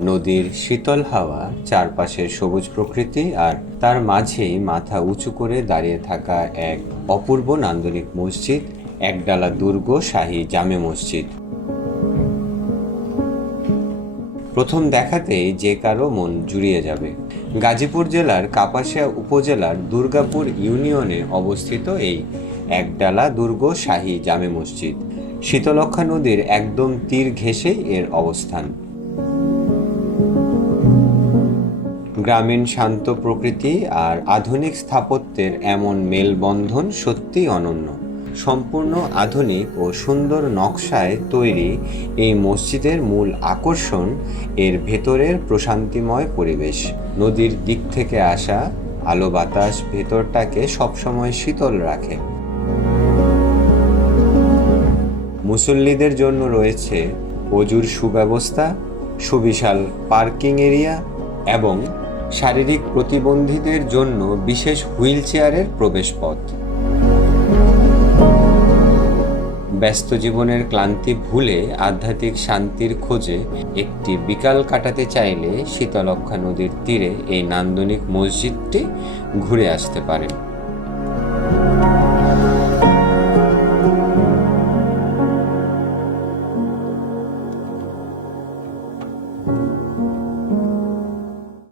নদীর শীতল হাওয়া, চারপাশের সবুজ প্রকৃতি আর তার মাঝেই মাথা উঁচু করে দাঁড়িয়ে থাকা এক অপূর্ব নান্দনিক মসজিদ, একডালা দুর্গ শাহী জামে মসজিদ। প্রথম দেখাতেই যে কারো মন জুড়িয়ে যাবে। গাজীপুর জেলার কাপাসিয়া উপজেলার দুর্গাপুর ইউনিয়নে অবস্থিত এই একডালা দুর্গ শাহী জামে মসজিদ। শীতলক্ষ্যা নদীর একদম তীর ঘেঁষেই এর অবস্থান। গ্রামীণ শান্ত প্রকৃতি আর আধুনিক স্থাপত্যের এমন মেলবন্ধন সত্যিই অনন্য। সম্পূর্ণ আধুনিক ও সুন্দর নকশায় তৈরি এই মসজিদের মূল আকর্ষণ এর ভেতরের প্রশান্তিময় পরিবেশ। নদীর দিক থেকে আসা আলো বাতাস ভেতরটাকে সবসময় শীতল রাখে। মুসল্লিদের জন্য রয়েছে অজুর সুব্যবস্থা, সুবিশাল পার্কিং এরিয়া এবং শারীরিক প্রতিবন্ধীদের জন্য বিশেষ হুইল চেয়ারের প্রবেশপথ। ব্যস্ত জীবনের ক্লান্তি ভুলে আধ্যাত্মিক শান্তির খোঁজে একটি বিকাল কাটাতে চাইলে শীতলক্ষ্যা নদীর তীরে এই নান্দনিক মসজিদটি ঘুরে আসতে পারেন।